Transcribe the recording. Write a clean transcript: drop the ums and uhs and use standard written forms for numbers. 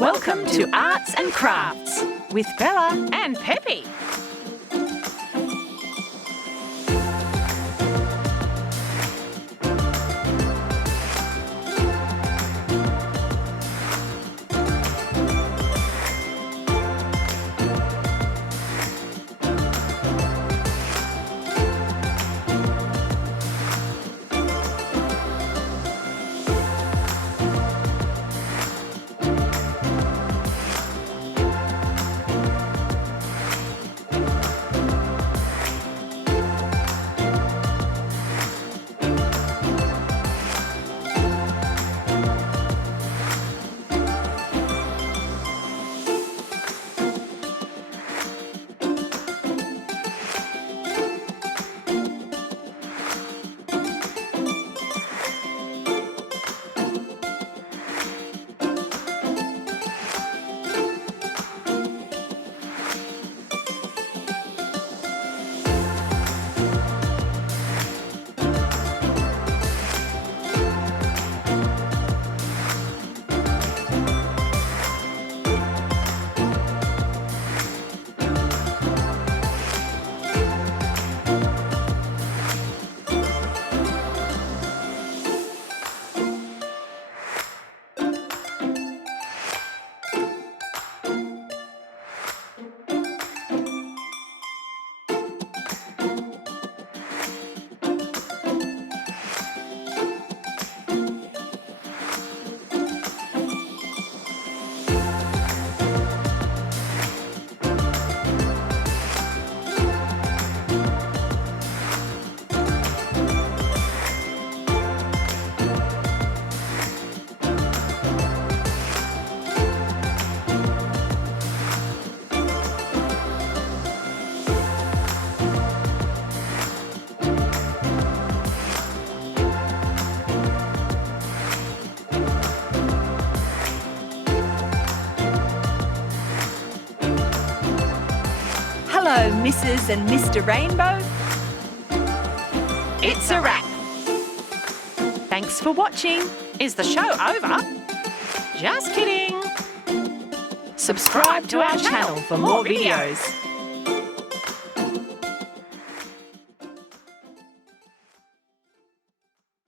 Welcome to Arts and Crafts with Bella and Pepe. Hello, Mrs. and Mr. Rainbow. It's a wrap. Thanks for watching. Is the show over? Just kidding. Subscribe to our channel for more videos.